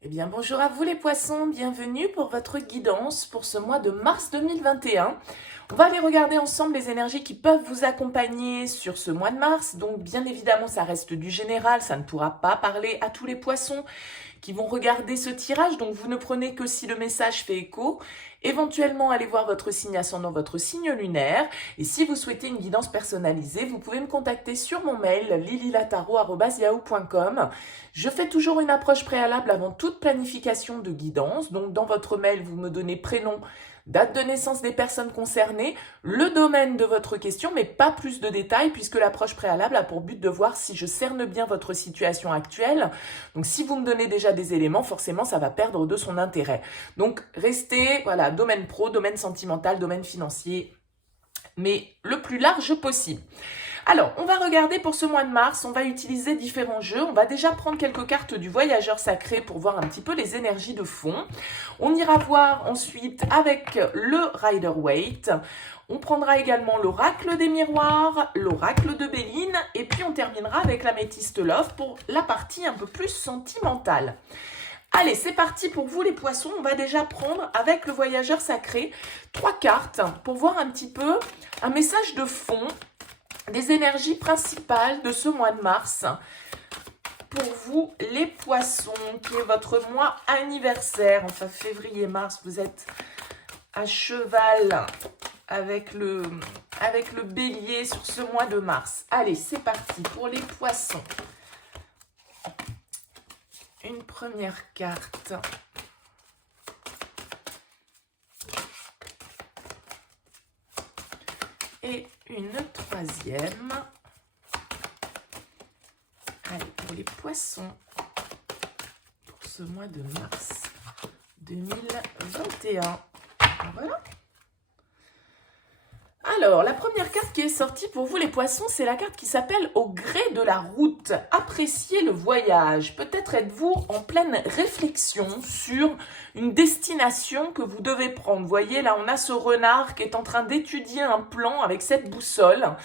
Eh bien, bonjour à vous les poissons, bienvenue pour votre guidance pour ce mois de mars 2021. On va aller regarder ensemble les énergies qui peuvent vous accompagner sur ce mois de mars. Donc, bien évidemment, ça reste du général, ça ne pourra pas parler à tous les poissons qui vont regarder ce tirage. Donc, vous ne prenez que si le message fait écho. Éventuellement, allez voir votre signe ascendant, votre signe lunaire. Et si vous souhaitez une guidance personnalisée, vous pouvez me contacter sur mon mail lililataro@yahoo.com. Je fais toujours une approche préalable avant toute planification de guidance. Donc, dans votre mail, vous me donnez prénom, date de naissance des personnes concernées, le domaine de votre question, mais pas plus de détails puisque l'approche préalable a pour but de voir si je cerne bien votre situation actuelle. Donc, si vous me donnez déjà des éléments, forcément, ça va perdre de son intérêt. Donc, restez, voilà, domaine pro, domaine sentimental, domaine financier, mais le plus large possible. Alors, on va regarder pour ce mois de mars, on va utiliser différents jeux. On va déjà prendre quelques cartes du voyageur sacré pour voir un petit peu les énergies de fond. On ira voir ensuite avec le Rider-Waite. On prendra également l'oracle des miroirs, l'oracle de Béline, et puis on terminera avec l'améthyste Love pour la partie un peu plus sentimentale. Allez, c'est parti pour vous les poissons. On va déjà prendre avec le voyageur sacré 3 cartes pour voir un petit peu un message de fond des énergies principales de ce mois de mars pour vous les poissons, qui est votre mois anniversaire. Enfin, février-mars, vous êtes à cheval avec le bélier sur ce mois de mars. Allez, c'est parti pour les poissons. Une première carte. Et une troisième. Allez, pour les poissons, pour ce mois de mars 2021. Voilà. Alors, la première carte qui est sortie pour vous les poissons, c'est la carte qui s'appelle Au gré de la route. Appréciez le voyage. Peut-être êtes-vous en pleine réflexion sur une destination que vous devez prendre. Vous voyez, là, on a ce renard qui est en train d'étudier un plan avec cette boussole.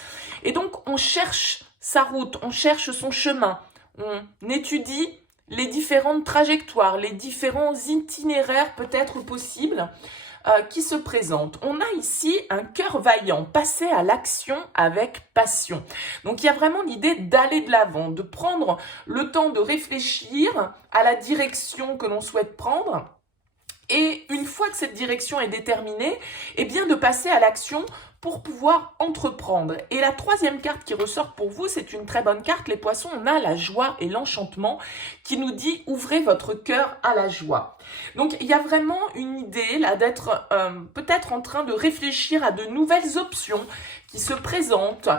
Et donc, on cherche sa route, on cherche son chemin. On étudie les différentes trajectoires, les différents itinéraires peut-être possibles qui se présentent. On a ici un cœur vaillant, passer à l'action avec passion. Donc il y a vraiment l'idée d'aller de l'avant, de prendre le temps de réfléchir à la direction que l'on souhaite prendre. Et une fois que cette direction est déterminée, eh bien de passer à l'action pour pouvoir entreprendre. Et la troisième carte qui ressort pour vous, c'est une très bonne carte. Les poissons, on a la joie et l'enchantement qui nous dit ouvrez votre cœur à la joie. Donc il y a vraiment une idée là d'être peut-être en train de réfléchir à de nouvelles options qui se présentent,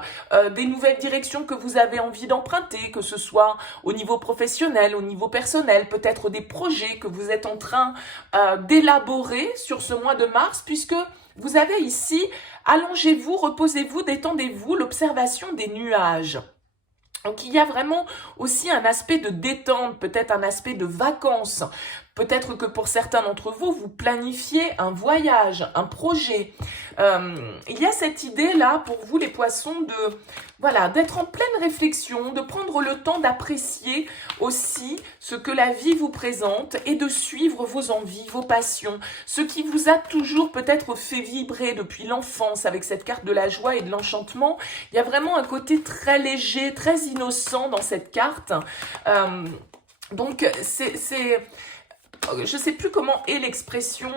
des nouvelles directions que vous avez envie d'emprunter, que ce soit au niveau professionnel, au niveau personnel, peut-être des projets que vous êtes en train d'élaborer sur ce mois de mars, puisque vous avez ici, allongez-vous, reposez-vous, détendez-vous, l'observation des nuages. Donc il y a vraiment aussi un aspect de détente, peut-être un aspect de vacances. Peut-être que pour certains d'entre vous, vous planifiez un voyage, un projet. Il y a cette idée-là pour vous les poissons de voilà, d'être en pleine réflexion, de prendre le temps d'apprécier aussi ce que la vie vous présente et de suivre vos envies, vos passions, ce qui vous a toujours peut-être fait vibrer depuis l'enfance avec cette carte de la joie et de l'enchantement. Il y a vraiment un côté très léger, très innocent dans cette carte. Donc, je ne sais plus comment est l'expression...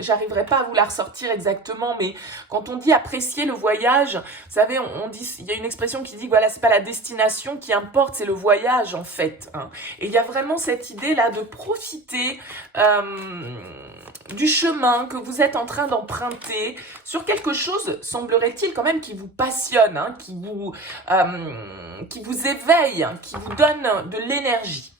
j'arriverai pas à vous la ressortir exactement, mais quand on dit apprécier le voyage, vous savez, on dit, il y a une expression qui dit que voilà, c'est pas la destination qui importe, c'est le voyage en fait. Hein. Et il y a vraiment cette idée là de profiter du chemin que vous êtes en train d'emprunter sur quelque chose, semblerait-il quand même, qui vous passionne, hein, qui vous éveille, hein, qui vous donne de l'énergie.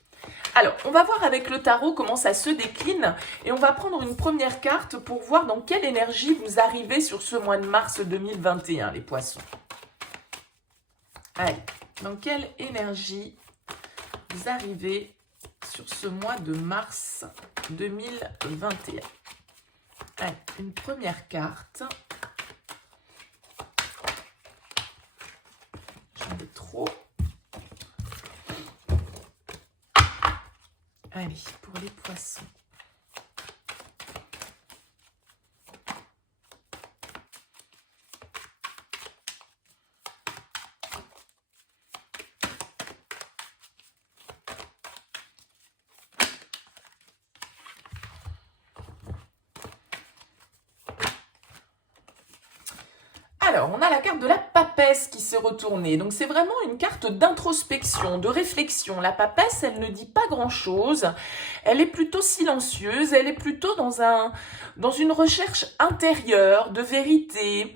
Alors, on va voir avec le tarot comment ça se décline et on va prendre une première carte pour voir dans quelle énergie vous arrivez sur ce mois de mars 2021, les poissons. Allez, dans quelle énergie vous arrivez sur ce mois de mars 2021? Allez, une première carte. J'en ai trop. Allez, pour les poissons. Alors, on a la carte de la papesse qui s'est retournée. Donc, c'est vraiment une carte d'introspection, de réflexion. La papesse, elle ne dit pas grand-chose. Elle est plutôt silencieuse. Elle est plutôt dans une recherche intérieure de vérité,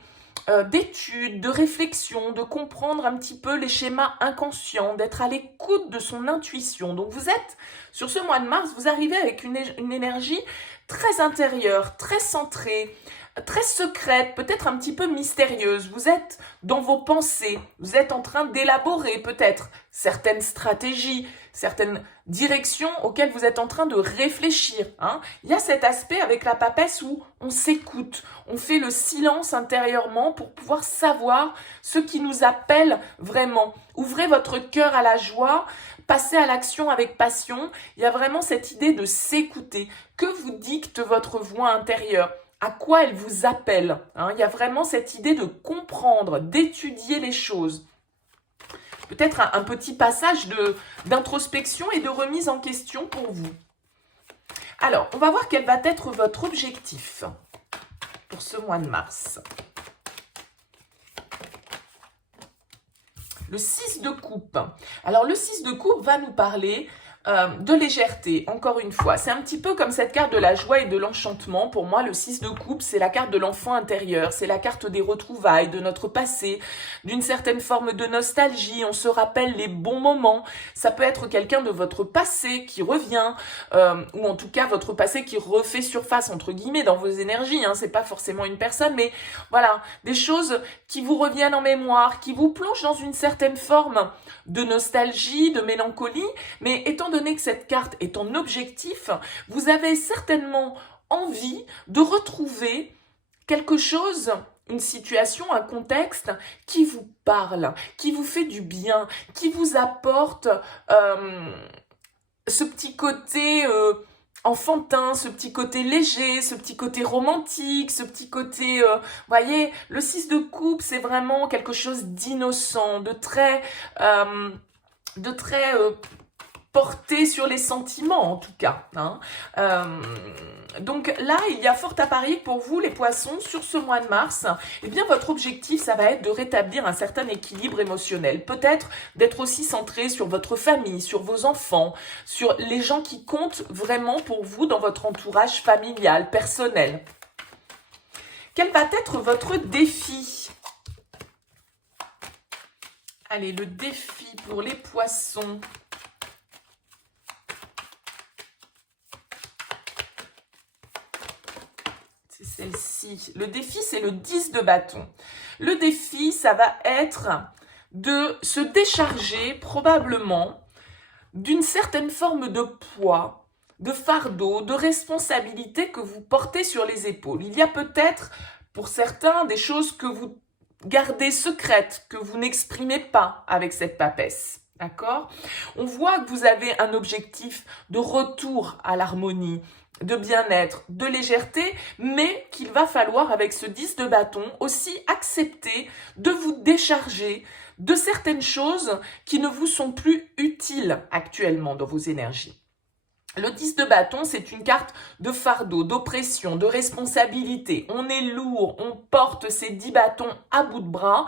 d'étude, de réflexion, de comprendre un petit peu les schémas inconscients, d'être à l'écoute de son intuition. Donc, vous êtes, sur ce mois de mars, vous arrivez avec une énergie très intérieure, très centrée, très secrète, peut-être un petit peu mystérieuse. Vous êtes dans vos pensées, vous êtes en train d'élaborer peut-être certaines stratégies, certaines directions auxquelles vous êtes en train de réfléchir. Il y a cet aspect avec la papesse où on s'écoute, on fait le silence intérieurement pour pouvoir savoir ce qui nous appelle vraiment. Ouvrez votre cœur à la joie, passez à l'action avec passion. Il y a vraiment cette idée de s'écouter. Que vous dicte votre voix intérieure? À quoi elle vous appelle? Il y a vraiment cette idée de comprendre, d'étudier les choses. Peut-être un petit passage d'introspection et de remise en question pour vous. Alors, on va voir quel va être votre objectif pour ce mois de mars. Le 6 de coupe. Alors, le 6 de coupe va nous parler de légèreté, encore une fois. C'est un petit peu comme cette carte de la joie et de l'enchantement. Pour moi, le 6 de coupe, c'est la carte de l'enfant intérieur. C'est la carte des retrouvailles, de notre passé, d'une certaine forme de nostalgie. On se rappelle les bons moments. Ça peut être quelqu'un de votre passé qui revient, ou en tout cas, votre passé qui refait surface, entre guillemets, dans vos énergies. C'est pas forcément une personne, mais voilà, des choses qui vous reviennent en mémoire, qui vous plongent dans une certaine forme de nostalgie, de mélancolie, mais étant donné que cette carte est en objectif, vous avez certainement envie de retrouver quelque chose, une situation, un contexte qui vous parle, qui vous fait du bien, qui vous apporte ce petit côté enfantin, ce petit côté léger, ce petit côté romantique, ce petit côté, voyez, le 6 de coupe, c'est vraiment quelque chose d'innocent, de très porté sur les sentiments en tout cas. Donc là, il y a fort à parier pour vous les poissons sur ce mois de mars. Eh bien, votre objectif, ça va être de rétablir un certain équilibre émotionnel. Peut-être d'être aussi centré sur votre famille, sur vos enfants, sur les gens qui comptent vraiment pour vous dans votre entourage familial, personnel. Quel va être votre défi? Allez, le défi pour les poissons. Celle-ci. Le défi, c'est le 10 de bâton. Le défi, ça va être de se décharger probablement d'une certaine forme de poids, de fardeau, de responsabilité que vous portez sur les épaules. Il y a peut-être, pour certains, des choses que vous gardez secrètes, que vous n'exprimez pas avec cette papesse. D'accord? On voit que vous avez un objectif de retour à l'harmonie, de bien-être, de légèreté, mais qu'il va falloir, avec ce 10 de bâton, aussi accepter de vous décharger de certaines choses qui ne vous sont plus utiles actuellement dans vos énergies. Le 10 de bâton, c'est une carte de fardeau, d'oppression, de responsabilité. On est lourd, on porte ces 10 bâtons à bout de bras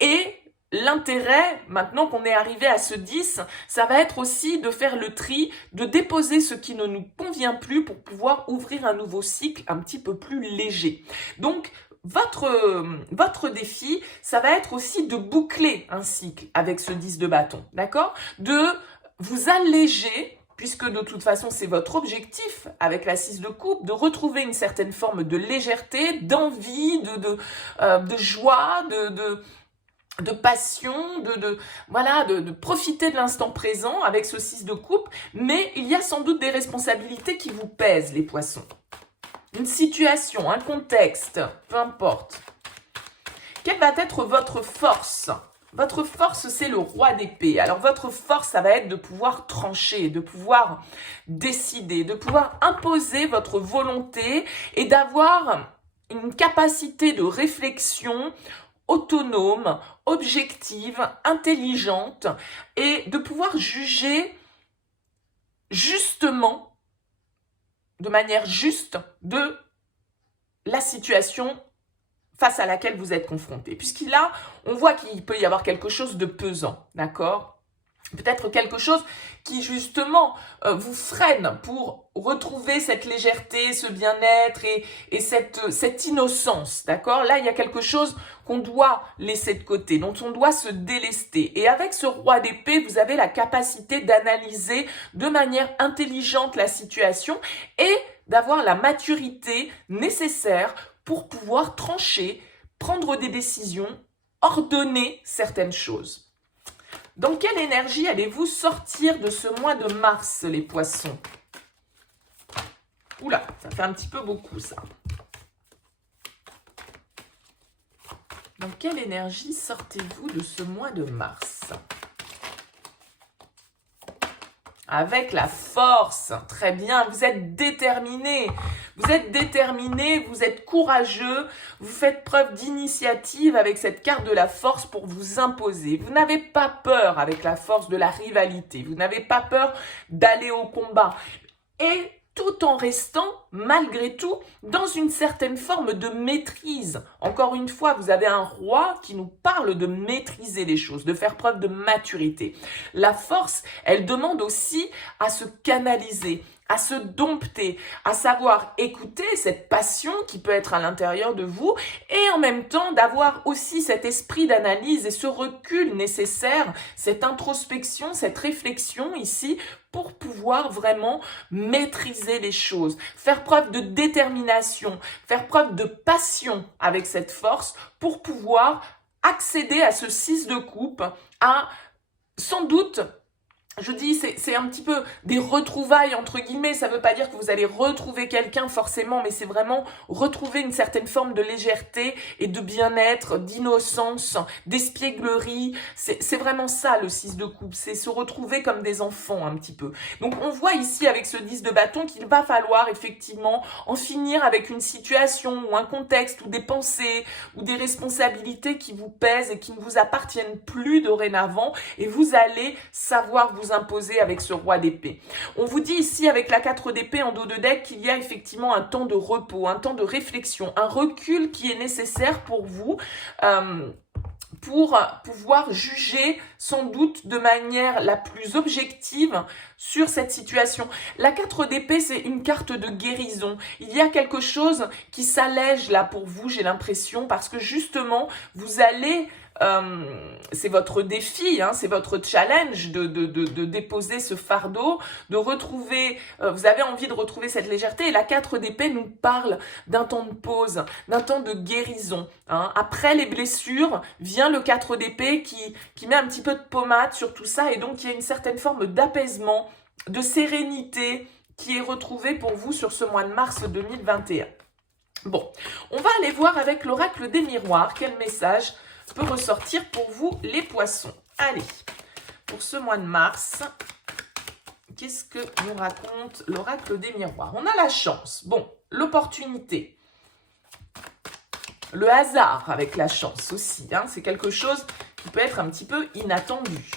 et l'intérêt, maintenant qu'on est arrivé à ce 10, ça va être aussi de faire le tri, de déposer ce qui ne nous convient plus pour pouvoir ouvrir un nouveau cycle un petit peu plus léger. Donc, votre défi, ça va être aussi de boucler un cycle avec ce 10 de bâton, d'accord? De vous alléger, puisque de toute façon, c'est votre objectif avec la 6 de coupe, de retrouver une certaine forme de légèreté, d'envie, de joie, de passion, de profiter de l'instant présent avec ce 6 de coupe, mais il y a sans doute des responsabilités qui vous pèsent, les poissons. Une situation, un contexte, peu importe. Quelle va être votre force Votre force, c'est le roi d'épée. Alors, votre force, ça va être de pouvoir trancher, de pouvoir décider, de pouvoir imposer votre volonté et d'avoir une capacité de réflexion autonome, objective, intelligente et de pouvoir juger justement, de manière juste, de la situation face à laquelle vous êtes confronté. Puisqu'il on voit qu'il peut y avoir quelque chose de pesant, d'accord? Peut-être quelque chose qui justement vous freine pour retrouver cette légèreté, ce bien-être et cette innocence, d'accord? Là, il y a quelque chose qu'on doit laisser de côté, dont on doit se délester. Et avec ce roi d'épée, vous avez la capacité d'analyser de manière intelligente la situation et d'avoir la maturité nécessaire pour pouvoir trancher, prendre des décisions, ordonner certaines choses. Dans quelle énergie allez-vous sortir de ce mois de mars, les poissons? Oula, ça fait un petit peu beaucoup, ça. Dans quelle énergie sortez-vous de ce mois de mars? Avec la force, très bien, vous êtes déterminé, vous êtes courageux, vous faites preuve d'initiative avec cette carte de la force pour vous imposer. Vous n'avez pas peur avec la force de la rivalité, vous n'avez pas peur d'aller au combat. Et tout en restant, malgré tout, dans une certaine forme de maîtrise. Encore une fois, vous avez un roi qui nous parle de maîtriser les choses, de faire preuve de maturité. La force, elle demande aussi à se canaliser, à se dompter, à savoir écouter cette passion qui peut être à l'intérieur de vous et en même temps d'avoir aussi cet esprit d'analyse et ce recul nécessaire, cette introspection, cette réflexion ici pour pouvoir vraiment maîtriser les choses, faire preuve de détermination, faire preuve de passion avec cette force pour pouvoir accéder à ce 6 de coupe, à sans doute, je dis, c'est un petit peu des retrouvailles entre guillemets, ça ne veut pas dire que vous allez retrouver quelqu'un forcément, mais c'est vraiment retrouver une certaine forme de légèreté et de bien-être, d'innocence, d'espièglerie, c'est vraiment ça le 6 de coupe, c'est se retrouver comme des enfants un petit peu. Donc on voit ici avec ce 10 de bâton qu'il va falloir effectivement en finir avec une situation ou un contexte ou des pensées ou des responsabilités qui vous pèsent et qui ne vous appartiennent plus dorénavant et vous allez savoir vous imposer avec ce roi d'épée. On vous dit ici avec la 4 d'épée en dos de deck qu'il y a effectivement un temps de repos, un temps de réflexion, un recul qui est nécessaire pour vous pour pouvoir juger sans doute de manière la plus objective sur cette situation. La 4 d'épée, c'est une carte de guérison. Il y a quelque chose qui s'allège là pour vous, j'ai l'impression, parce que justement, vous allez... c'est votre défi, c'est votre challenge de déposer ce fardeau, de retrouver, vous avez envie de retrouver cette légèreté. Et la 4 d'épée nous parle d'un temps de pause, d'un temps de guérison. Après les blessures, vient le 4 d'épée qui met un petit peu de pommade sur tout ça. Et donc, il y a une certaine forme d'apaisement, de sérénité qui est retrouvée pour vous sur ce mois de mars 2021. Bon, on va aller voir avec l'oracle des miroirs quel message peut ressortir pour vous les poissons. Allez, pour ce mois de mars, qu'est-ce que nous raconte l'oracle des miroirs? On a la chance, bon, l'opportunité, le hasard avec la chance aussi, c'est quelque chose qui peut être un petit peu inattendu.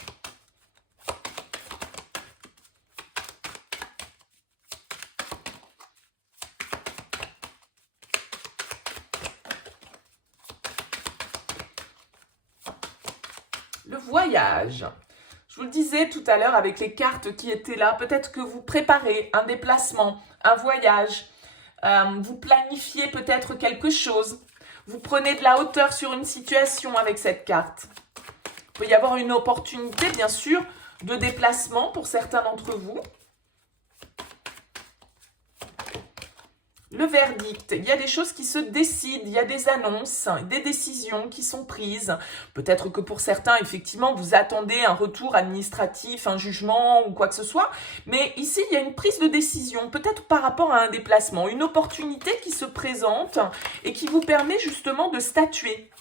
Le voyage. Je vous le disais tout à l'heure avec les cartes qui étaient là, peut-être que vous préparez un déplacement, un voyage, vous planifiez peut-être quelque chose, vous prenez de la hauteur sur une situation avec cette carte. Il peut y avoir une opportunité, bien sûr, de déplacement pour certains d'entre vous. Le verdict, il y a des choses qui se décident, il y a des annonces, des décisions qui sont prises. Peut-être que pour certains, effectivement, vous attendez un retour administratif, un jugement ou quoi que ce soit. Mais ici, il y a une prise de décision, peut-être par rapport à un déplacement, une opportunité qui se présente et qui vous permet justement de statuer.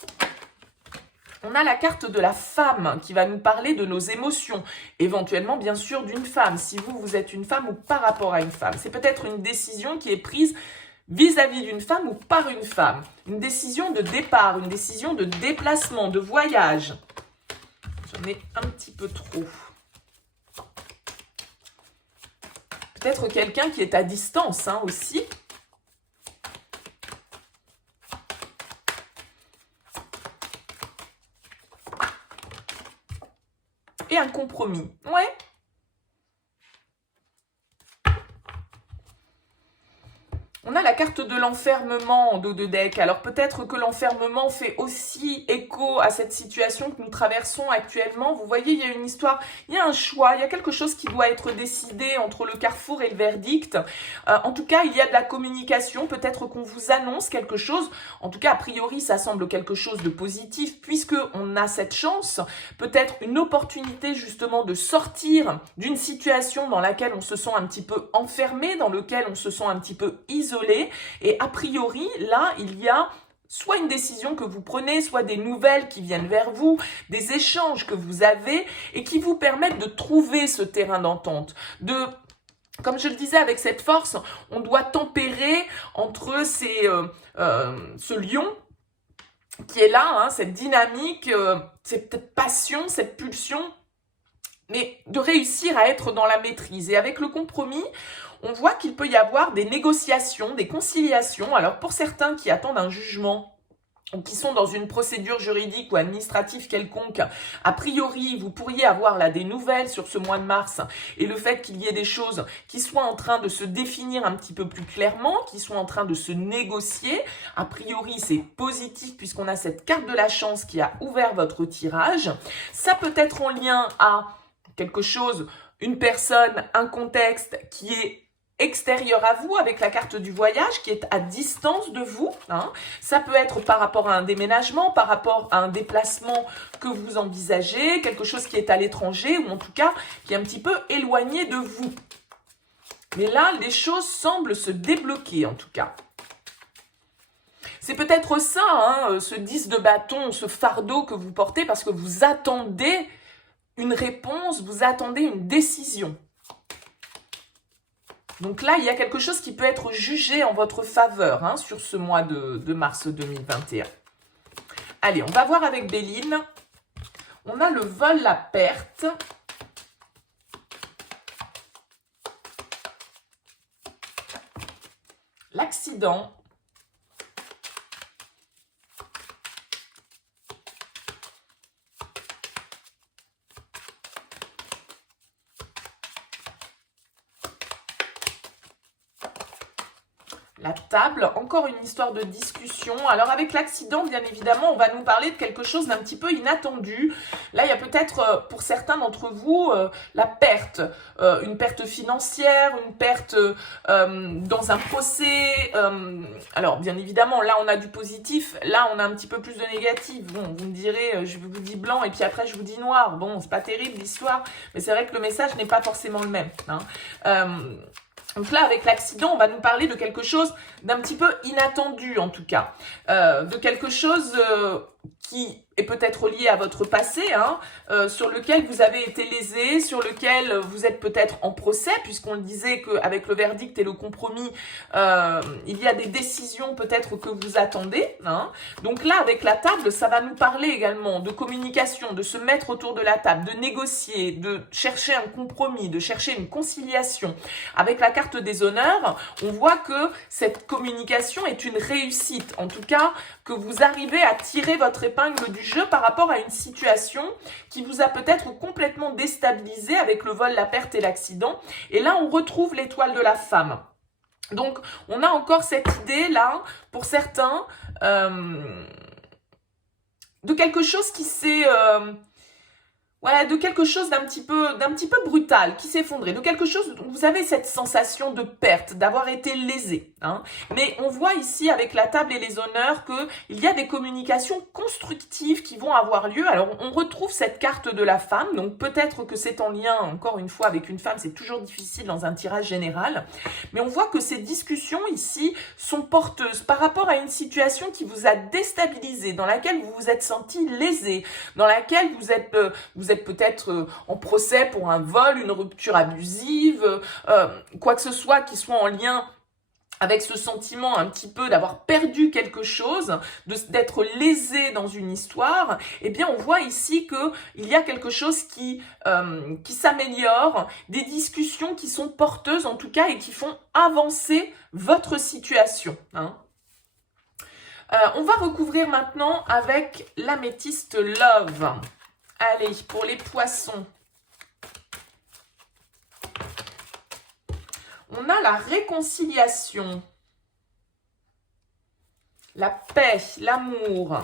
On a la carte de la femme qui va nous parler de nos émotions, éventuellement bien sûr d'une femme, si vous êtes une femme ou par rapport à une femme. C'est peut-être une décision qui est prise vis-à-vis d'une femme ou par une femme. Une décision de départ, une décision de déplacement, de voyage. J'en ai un petit peu trop. Peut-être quelqu'un qui est à distance aussi. Et un compromis. Ouais. On a la carte de l'enfermement en dos de deck. Alors peut-être que l'enfermement fait aussi écho à cette situation que nous traversons actuellement. Vous voyez, il y a une histoire, il y a un choix, il y a quelque chose qui doit être décidé entre le carrefour et le verdict. En tout cas, il y a de la communication. Peut-être qu'on vous annonce quelque chose. En tout cas, a priori, ça semble quelque chose de positif puisque on a cette chance. Peut-être une opportunité justement de sortir d'une situation dans laquelle on se sent un petit peu enfermé, dans laquelle on se sent un petit peu isolé. Et a priori, là, il y a soit une décision que vous prenez, soit des nouvelles qui viennent vers vous, des échanges que vous avez et qui vous permettent de trouver ce terrain d'entente. Comme je le disais, avec cette force, on doit tempérer entre ce lion qui est là, cette dynamique, cette passion, cette pulsion, mais de réussir à être dans la maîtrise. Et avec le compromis, on voit qu'il peut y avoir des négociations, des conciliations. Alors pour certains qui attendent un jugement ou qui sont dans une procédure juridique ou administrative quelconque, a priori, vous pourriez avoir là des nouvelles sur ce mois de mars et le fait qu'il y ait des choses qui soient en train de se définir un petit peu plus clairement, qui soient en train de se négocier. A priori, c'est positif puisqu'on a cette carte de la chance qui a ouvert votre tirage. Ça peut être en lien à quelque chose, une personne, un contexte qui est extérieur à vous avec la carte du voyage qui est à distance de vous. Ça peut être par rapport à un déménagement, par rapport à un déplacement que vous envisagez, quelque chose qui est à l'étranger ou en tout cas qui est un petit peu éloigné de vous. Mais là, les choses semblent se débloquer en tout cas. C'est peut-être ça, ce 10 de bâton, ce fardeau que vous portez parce que vous attendez une réponse, vous attendez une décision. Donc là, il y a quelque chose qui peut être jugé en votre faveur sur ce mois de mars 2021. Allez, on va voir avec Béline. On a le vol, la perte. L'accident. La table, encore une histoire de discussion. Alors avec l'accident, bien évidemment, on va nous parler de quelque chose d'un petit peu inattendu. Là, il y a peut-être pour certains d'entre vous la perte, une perte financière, une perte dans un procès. Alors bien évidemment, là on a du positif, là on a un petit peu plus de négatif. Bon, vous me direz, je vous dis blanc et puis après je vous dis noir. Bon, c'est pas terrible l'histoire, mais c'est vrai que le message n'est pas forcément le même. Donc là, avec l'accident, on va nous parler de quelque chose d'un petit peu inattendu, en tout cas. De quelque chose qui est peut-être lié à votre passé, sur lequel vous avez été lésé, sur lequel vous êtes peut-être en procès, puisqu'on le disait qu'avec le verdict et le compromis, il y a des décisions peut-être que vous attendez. Donc là, avec la table, ça va nous parler également de communication, de se mettre autour de la table, de négocier, de chercher un compromis, de chercher une conciliation. Avec la carte des honneurs, on voit que cette communication est une réussite, en tout cas, que vous arrivez à tirer votre épingle du jeu par rapport à une situation qui vous a peut-être complètement déstabilisé avec le vol, la perte et l'accident. Et là, on retrouve l'étoile de la femme. Donc, on a encore cette idée-là, pour certains, de quelque chose qui s'est... de quelque chose d'un petit peu brutal, qui s'est effondré, de quelque chose dont vous avez cette sensation de perte, d'avoir été lésé. hein. Mais on voit ici avec la table et les honneurs qu'il y a des communications constructives qui vont avoir lieu. Alors on retrouve cette carte de la femme, donc peut-être que c'est en lien encore une fois avec une femme, c'est toujours difficile dans un tirage général, mais on voit que ces discussions ici sont porteuses par rapport à une situation qui vous a déstabilisé, dans laquelle vous vous êtes senti lésé, dans laquelle vous êtes peut-être en procès pour un vol, une rupture abusive, quoi que ce soit qui soit en lien avec ce sentiment un petit peu d'avoir perdu quelque chose, d'être lésé dans une histoire, eh bien on voit ici qu'il y a quelque chose qui s'améliore, des discussions qui sont porteuses en tout cas et qui font avancer votre situation, hein. On va recouvrir maintenant avec l'améthyste Love. Allez, pour les poissons. On a la réconciliation, la paix, l'amour.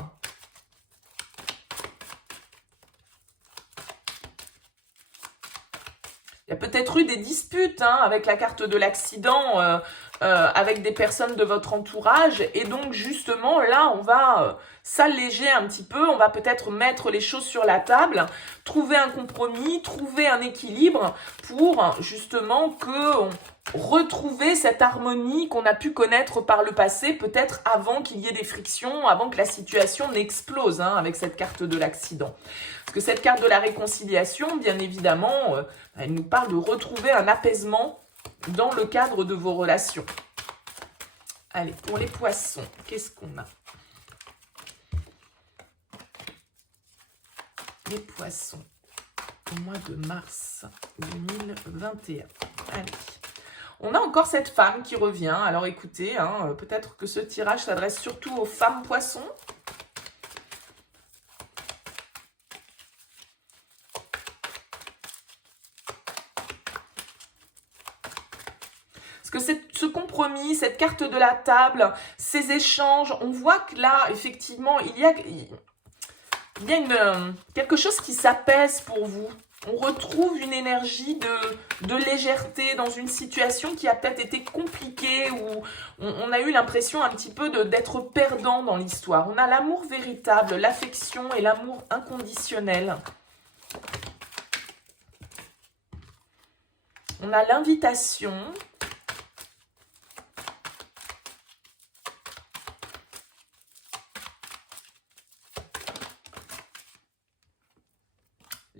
Il y a peut-être eu des disputes hein, avec la carte de l'accident, avec des personnes de votre entourage. Et donc, justement, là, on va s'alléger un petit peu. On va peut-être mettre les choses sur la table, trouver un compromis, trouver un équilibre pour, justement, retrouver cette harmonie qu'on a pu connaître par le passé, peut-être avant qu'il y ait des frictions, avant que la situation n'explose hein, avec cette carte de l'accident. Parce que cette carte de la réconciliation, bien évidemment, elle nous parle de retrouver un apaisement dans le cadre de vos relations. Allez, pour les poissons, qu'est-ce qu'on a? Les poissons, au mois de mars 2021. Allez. On a encore cette femme qui revient. Alors écoutez, hein, peut-être que ce tirage s'adresse surtout aux femmes poissons. Parce que ce compromis, cette carte de la table, ces échanges, on voit que là, effectivement, il y a quelque chose qui s'apaise pour vous. On retrouve une énergie de légèreté dans une situation qui a peut-être été compliquée, où on a eu l'impression un petit peu d'être perdant dans l'histoire. On a l'amour véritable, l'affection et l'amour inconditionnel. On a l'invitation.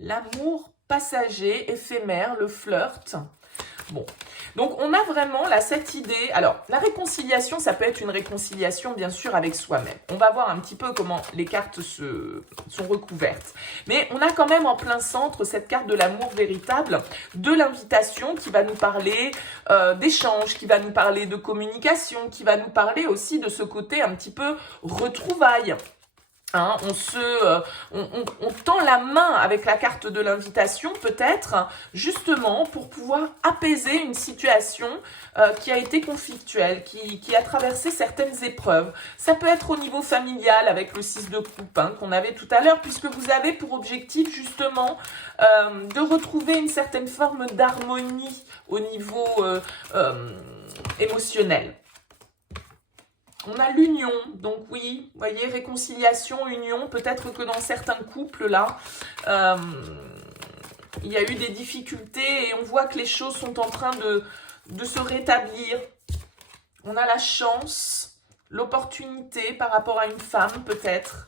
L'amour passager, éphémère, le flirt. Bon, donc on a vraiment là cette idée. Alors, la réconciliation, ça peut être une réconciliation bien sûr avec soi-même. On va voir un petit peu comment les cartes sont recouvertes. Mais on a quand même en plein centre cette carte de l'amour véritable, de l'invitation qui va nous parler d'échange, qui va nous parler de communication, qui va nous parler aussi de ce côté un petit peu retrouvailles. Hein, on tend la main avec la carte de l'invitation peut-être justement pour pouvoir apaiser une situation qui a été conflictuelle, qui a traversé certaines épreuves. Ça peut être au niveau familial avec le 6 de coupe hein, qu'on avait tout à l'heure, puisque vous avez pour objectif justement de retrouver une certaine forme d'harmonie au niveau émotionnel. On a l'union, donc oui, vous voyez, réconciliation, union, peut-être que dans certains couples, là, il y a eu des difficultés et on voit que les choses sont en train de se rétablir. On a la chance, l'opportunité par rapport à une femme, peut-être.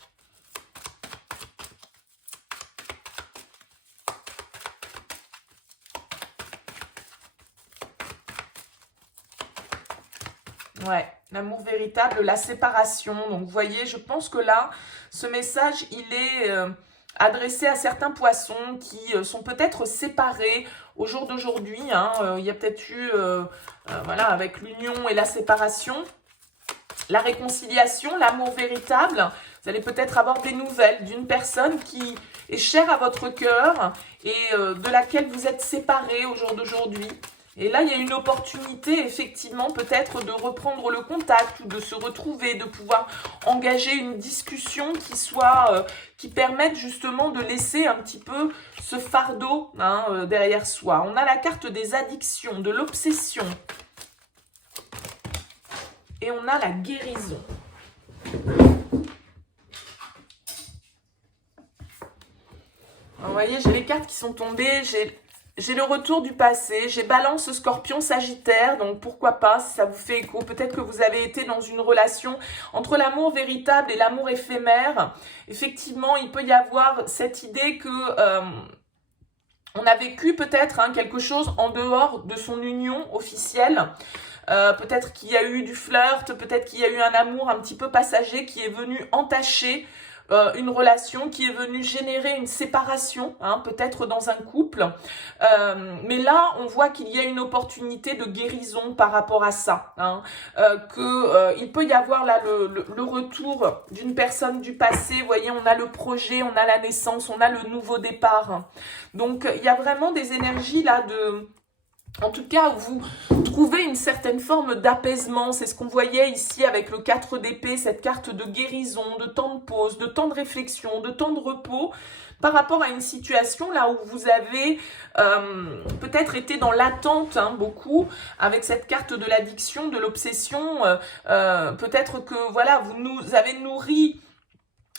Ouais, l'amour véritable, la séparation. Donc, vous voyez, je pense que là, ce message, il est adressé à certains poissons qui sont peut-être séparés au jour d'aujourd'hui. Hein. Il y a peut-être eu, voilà, avec l'union et la séparation, la réconciliation, l'amour véritable. Vous allez peut-être avoir des nouvelles d'une personne qui est chère à votre cœur et de laquelle vous êtes séparés au jour d'aujourd'hui. Et là, il y a une opportunité, effectivement, peut-être de reprendre le contact ou de se retrouver, de pouvoir engager une discussion qui permette justement de laisser un petit peu ce fardeau hein, derrière soi. On a la carte des addictions, de l'obsession. et on a la guérison. Alors, vous voyez, j'ai les cartes qui sont tombées, j'ai le retour du passé, j'ai Balance, Scorpion, Sagittaire, donc pourquoi pas, si ça vous fait écho. Peut-être que vous avez été dans une relation entre l'amour véritable et l'amour éphémère. Effectivement, il peut y avoir cette idée que on a vécu peut-être quelque chose en dehors de son union officielle. Peut-être qu'il y a eu du flirt, peut-être qu'il y a eu un amour un petit peu passager qui est venu entacher une relation, qui est venue générer une séparation, peut-être dans un couple. Mais là, on voit qu'il y a une opportunité de guérison par rapport à ça. Il peut y avoir là le retour d'une personne du passé. Vous voyez, on a le projet, on a la naissance, on a le nouveau départ. Donc, il y a vraiment des énergies là en tout cas, vous trouvez une certaine forme d'apaisement. C'est ce qu'on voyait ici avec le 4 d'épée, cette carte de guérison, de temps de pause, de temps de réflexion, de temps de repos, par rapport à une situation là où vous avez peut-être été dans l'attente beaucoup, avec cette carte de l'addiction, de l'obsession. Peut-être que voilà, vous nous avez nourri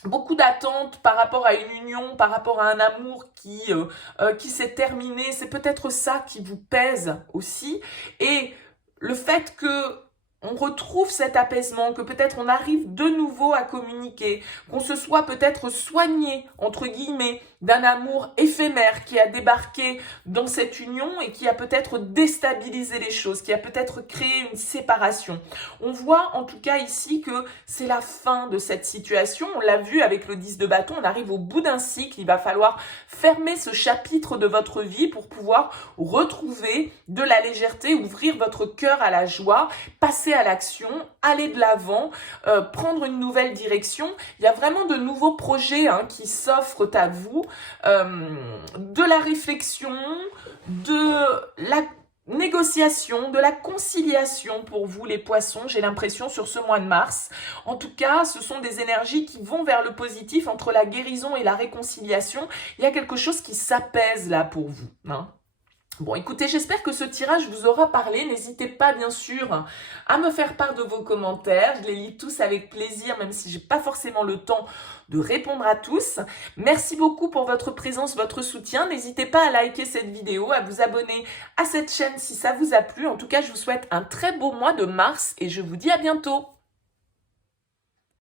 beaucoup d'attentes par rapport à une union, par rapport à un amour qui s'est terminé. C'est peut-être ça qui vous pèse aussi. Et le fait que on retrouve cet apaisement, que peut-être on arrive de nouveau à communiquer, qu'on se soit peut-être soigné, entre guillemets, d'un amour éphémère qui a débarqué dans cette union et qui a peut-être déstabilisé les choses, qui a peut-être créé une séparation. On voit en tout cas ici que c'est la fin de cette situation. On l'a vu avec le 10 de bâton, on arrive au bout d'un cycle. Il va falloir fermer ce chapitre de votre vie pour pouvoir retrouver de la légèreté, ouvrir votre cœur à la joie, passer à l'action, aller de l'avant, prendre une nouvelle direction. Il y a vraiment de nouveaux projets qui s'offrent à vous, de la réflexion, de la négociation, de la conciliation pour vous les poissons, j'ai l'impression sur ce mois de mars. En tout cas, ce sont des énergies qui vont vers le positif, entre la guérison et la réconciliation. Il y a quelque chose qui s'apaise là pour vous. Bon, écoutez, j'espère que ce tirage vous aura parlé. N'hésitez pas, bien sûr, à me faire part de vos commentaires. Je les lis tous avec plaisir, même si j'ai pas forcément le temps de répondre à tous. Merci beaucoup pour votre présence, votre soutien. N'hésitez pas à liker cette vidéo, à vous abonner à cette chaîne si ça vous a plu. En tout cas, je vous souhaite un très beau mois de mars et je vous dis à bientôt.